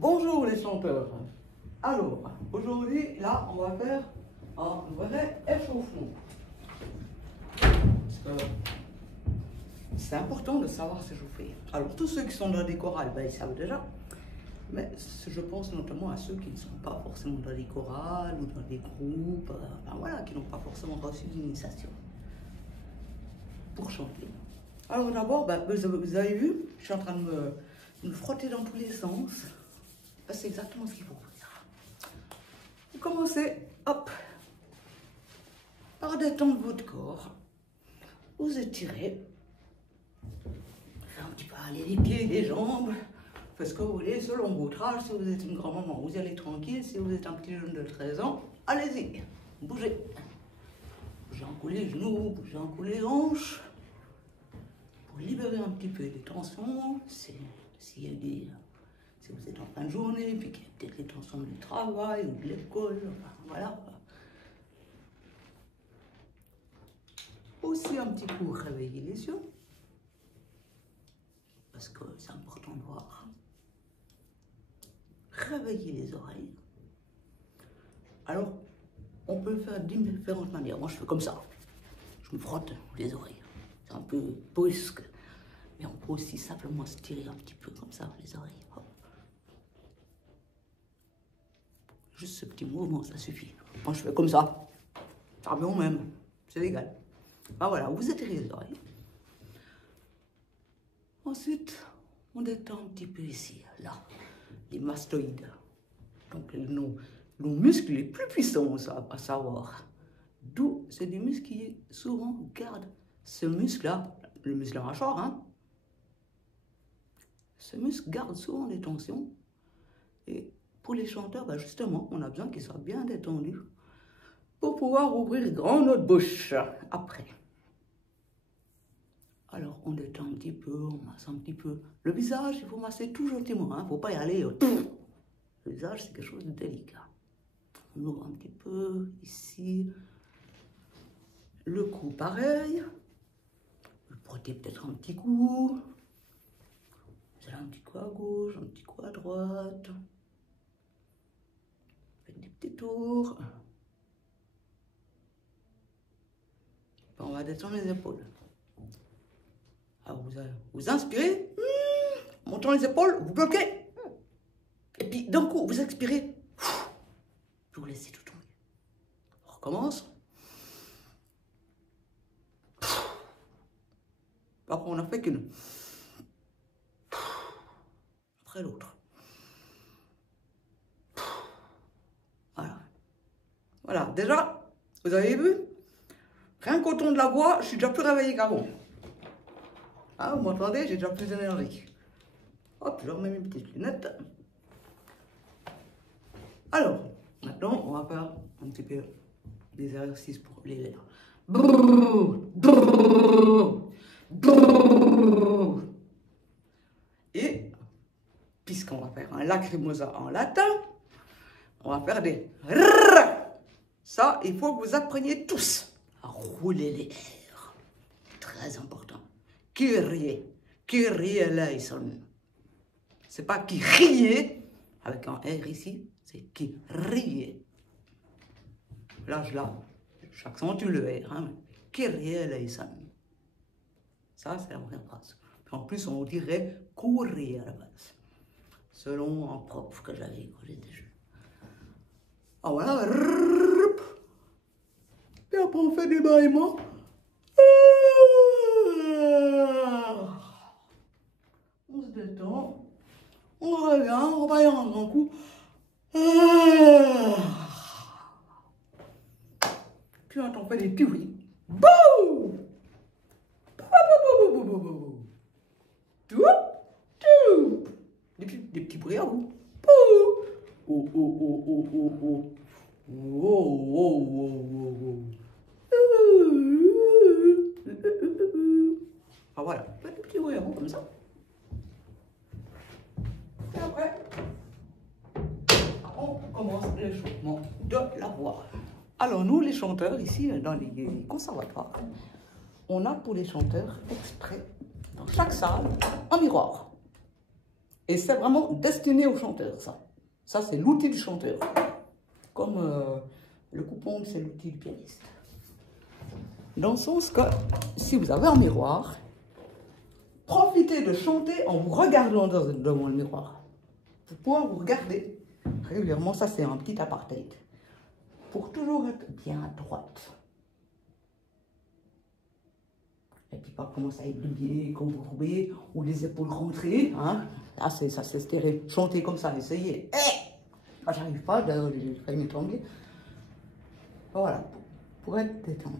Bonjour les chanteurs. Alors, aujourd'hui, là, on va faire un vrai échauffement. Parce que c'est important de savoir s'échauffer. Alors, tous ceux qui sont dans des chorales, ben, ils savent déjà. Mais je pense notamment à ceux qui ne sont pas forcément dans des chorales ou dans des groupes, enfin, voilà, qui n'ont pas forcément reçu d'initiation pour chanter. Alors d'abord, ben, vous avez vu, je suis en train de me frotter dans tous les sens. Ben, c'est exactement ce qu'il faut faire. Vous commencez, hop, par détendre votre corps. Vous étirez. Faites un petit peu aller les pieds, les jambes. Faites ce que vous voulez, selon votre âge. Si vous êtes une grand-maman, vous y allez tranquille. Si vous êtes un petit jeune de 13 ans, allez-y, bougez. Bougez un coup les genoux, bougez un coup les hanches. Pour libérer un petit peu des tensions, si vous êtes en fin de journée, puis qu'il y a peut-être les tensions du travail ou de l'école, enfin, voilà. Aussi un petit coup réveiller les yeux, parce que c'est important de voir. Réveiller les oreilles. Alors, on peut le faire d'une différente manière. Moi, je fais comme ça. Je me frotte les oreilles. C'est un peu brusque. Mais on peut aussi simplement se tirer un petit peu comme ça, les oreilles. Hop. Juste ce petit mouvement, ça suffit. Moi, je fais comme ça. Ça revient au même. C'est légal. Ben voilà, vous étirez les oreilles. Ensuite, on détend un petit peu ici, là, les mastoïdes. Donc, nos muscles les plus puissants, à savoir. D'où, c'est des muscles qui souvent gardent ce muscle-là, le muscle à mâchoire, hein. Ce muscle garde souvent les tensions. Et pour les chanteurs, ben justement, on a besoin qu'ils soient bien détendus pour pouvoir ouvrir grand notre bouche après. Alors, on détend un petit peu, on masse un petit peu. Le visage, il faut masser tout gentiment, hein. Il ne faut pas y aller. Le visage, c'est quelque chose de délicat. On ouvre un petit peu ici. Le cou, pareil. Vous portez peut-être un petit coup. Vous avez un petit coup à gauche, un petit coup à droite. Faites des petits tours. On va détendre les épaules. Alors vous inspirez, montant les épaules, vous bloquez. Et puis d'un coup, vous expirez. Vous laissez tout tomber. On recommence. Après, on n'a fait qu'une. Après l'autre. Voilà. Voilà. Déjà, vous avez vu? Rien qu'au ton de la voix, je suis déjà plus réveillée qu'avant. Ah, vous m'entendez? J'ai déjà plus d'énergie. Hop, je remets mes petites lunettes. Alors, maintenant, on va faire un petit peu des exercices pour les lèvres. Et, puisqu'on va faire un lacrimosa en latin, on va faire des rrr. Ça, il faut que vous appreniez tous à rouler les R. Très important. Kyrie eleison. C'est pas Kyrie avec un R ici, c'est Kyrie. Là, j'accentue le R. Hein. Kyrie eleison. Ça, c'est la première phrase. En plus, on dirait courir à la base. Selon un prof que j'avais quand j'étais jeune. Ah voilà. Et après, on fait des bâillements. On se détend. On revient, on va y un grand coup. Puis on fait des petits bruits. Bouh! Des petits bruits à vous. Oh, oh, oh, oh, oh, oh. Oh, oh, oh, oh, oh. Ah voilà, faites des petits bruits à vous comme ça. Et après, on commence l'échauffement de la voix. Alors nous, les chanteurs, ici, dans les conservatoires, on a pour les chanteurs exprès, dans chaque salle, un miroir. Et c'est vraiment destiné au chanteur, ça. Ça, c'est l'outil du chanteur. Comme le coupon, c'est l'outil du pianiste. Dans le sens que, si vous avez un miroir, profitez de chanter en vous regardant devant le miroir. Pour pouvoir vous regarder régulièrement, ça c'est un petit apartheid. Pour toujours être bien droite. Et puis pas commencer à être biais, courbé, ou les épaules rentrées. Hein. Là, ça c'est stéréo. Chanter comme ça, essayez. Ah, j'arrive pas, d'ailleurs j'ai failli m'étrangler. Voilà, pour être détendu.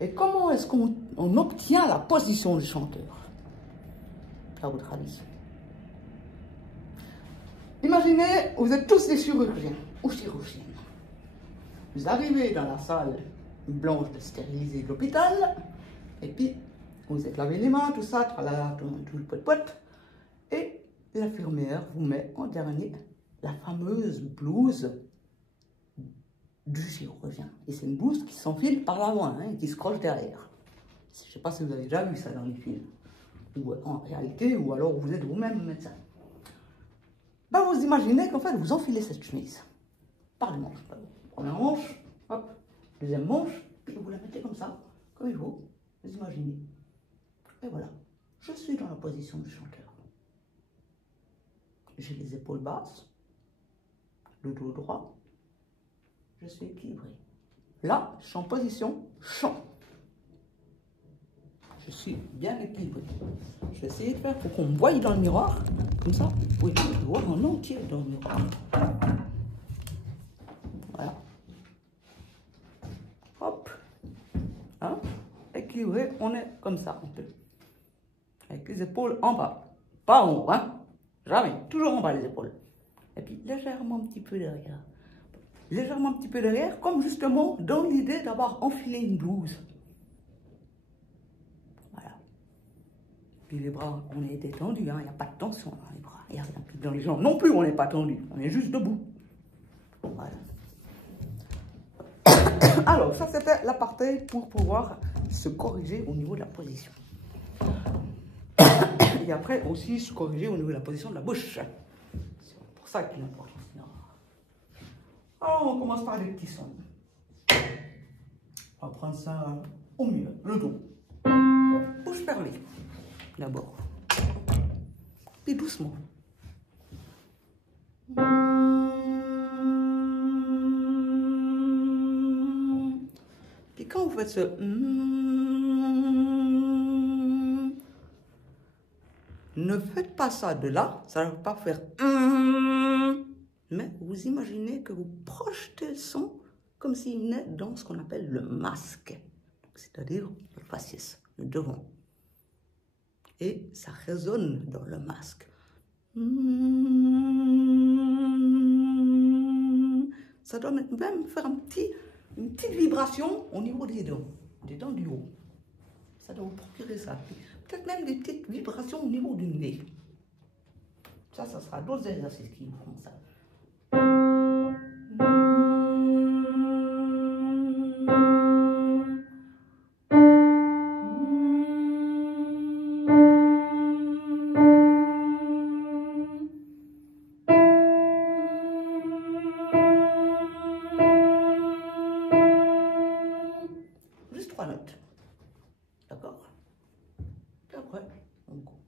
Et comment est-ce qu'on obtient la position du chanteur? À votre avis. Imaginez, vous êtes tous des chirurgiens ou chirurgiennes. Vous arrivez dans la salle blanche de stériliser de l'hôpital, et puis vous êtes lavé les mains, tout ça, tout le pote-pote, et l'infirmière vous met en dernier la fameuse blouse du chirurgien. Et c'est une blouse qui s'enfile par l'avant, hein, et qui se croche derrière. Je ne sais pas si vous avez déjà vu ça dans les films, ou en réalité, ou alors vous êtes vous-même médecin. Ben, vous imaginez qu'en fait, vous enfilez cette chemise par les manches. Première manche, hop, deuxième manche, puis vous la mettez comme ça, comme il faut, vous imaginez. Et voilà, je suis dans la position du chanteur. J'ai les épaules basses, le dos droit, je suis équilibré. Là, je suis en position chant. Je suis bien équilibré. Je vais essayer de faire pour qu'on me voie dans le miroir. Comme ça, vous pouvez me voir en entier dans le miroir. Voilà. Hop. Hein? Équilibré, on est comme ça un peu. Avec les épaules en bas. Pas en haut, hein? Jamais. Toujours en bas les épaules. Et puis légèrement un petit peu derrière. Légèrement un petit peu derrière, comme justement dans l'idée d'avoir enfilé une blouse. Puis les bras, on est détendu, hein, il n'y a pas de tension dans les bras. Il n'y a rien. Puis dans les jambes non plus, on n'est pas tendu, on est juste debout. Voilà. Alors, ça c'était l'apartheid pour pouvoir se corriger au niveau de la position. Et après aussi se corriger au niveau de la position de la bouche. C'est pour ça qu'il est important. Alors, on commence par les petits sons. On va prendre ça au mieux, le dos. Bouche fermée. D'abord, puis doucement. Puis quand vous faites ce ne faites pas ça de là, ça ne va pas faire mais vous imaginez que vous projetez le son comme s'il venait dans ce qu'on appelle le masque, c'est-à-dire le faciès, le devant. Et ça résonne dans le masque. Ça doit même faire une petite vibration au niveau des dents du haut. Ça doit vous procurer ça. Peut-être même des petites vibrations au niveau du nez. Ça sera d'autres exercices qui vous font ça. Juste 3 notes. D'accord? Puis après, on coupe.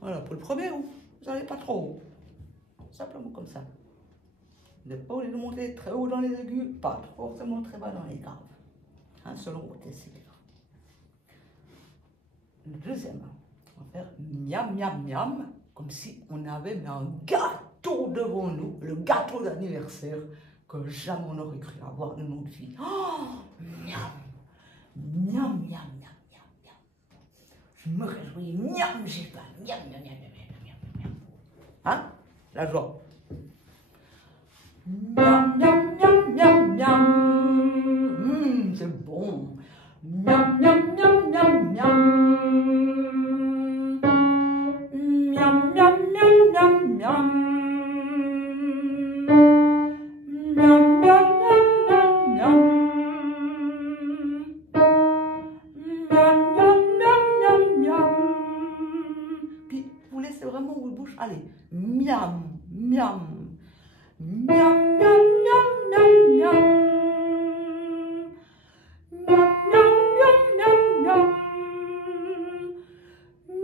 Voilà, pour le premier, vous n'allez pas trop haut. Simplement comme ça. Vous n'êtes pas obligé de monter très haut dans les aigus, pas forcément très bas dans les graves. Hein, selon votre essai. Le deuxième, on va faire miam, miam, miam, comme si on avait un gâteau devant nous, le gâteau d'anniversaire que jamais on aurait cru avoir de notre vie. Oh, miam, miam, miam, miam, miam, miam. Je me réjouis, miam, j'ai pas, miam, miam, miam, miam, miam, miam. Hein? La joie. Miam, miam, miam, miam, miam. C'est bon. Miam, miam, miam, miam, miam. Miam, miam, miam, miam, miam. Miam, miam, miam, miam, miam. Miam, miam, miam, miam, miam. Puis, vous laissez vraiment votre bouche aller. Miam, miam. Miam, miam, miam, miam, miam. Miam, miam, miam, miam, miam.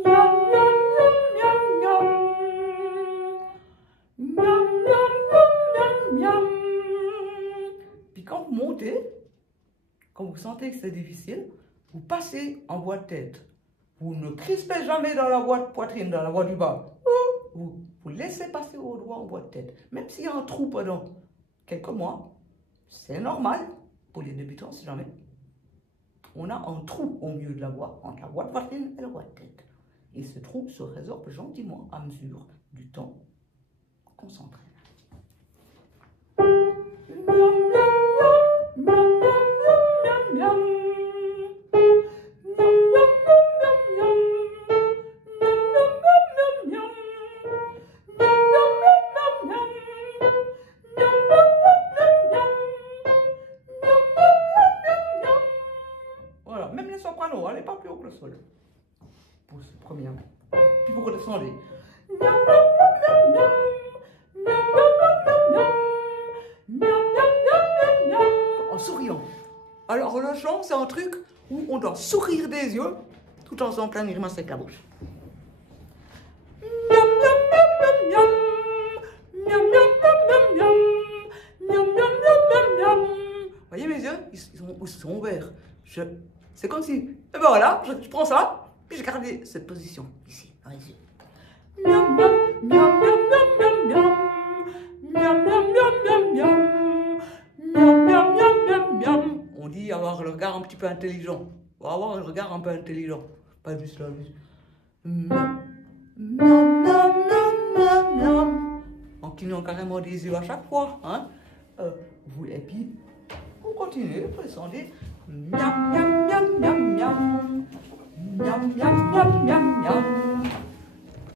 Miam, miam, miam, miam, miam. Miam, miam, miam, miam, miam. Puis quand vous montez, quand vous sentez que c'est difficile, vous passez en voie de tête. Vous ne crispez jamais dans la voie de poitrine, dans la voie du bas. Vous laissez passer vos doigts en voie de tête. Même s'il y a un trou pendant quelques mois, c'est normal pour les débutants, si jamais. On a un trou au milieu de la voie, entre la voie de poitrine et la voie de tête. Et ce trou se résorbe gentiment à mesure du temps qu'on s'entraîne. Voilà, même les sopranos, allez pas plus haut que le sol. Pour ce premier. Puis vous redescendez. En souriant. Alors le chant, c'est un truc où on doit sourire des yeux tout en s'en plein grimace avec la bouche. Vous voyez mes yeux, ils sont ouverts. C'est comme si, et ben voilà, je prends ça, puis je garde cette position ici, dans les yeux. Miam, miam, miam, miam, miam, miam, miam, miam, miam, miam, miam, miam, miam, miam, miam, miam. On dit avoir le regard un petit peu intelligent. On va avoir le regard un peu intelligent, pas juste là, juste. Miam, miam, miam, miam, miam. En clignant carrément des yeux à chaque fois, hein. Et puis, vous continuez, vous descendez. Miam, miam, miam, miam, miam. Miam, miam, miam, miam, miam.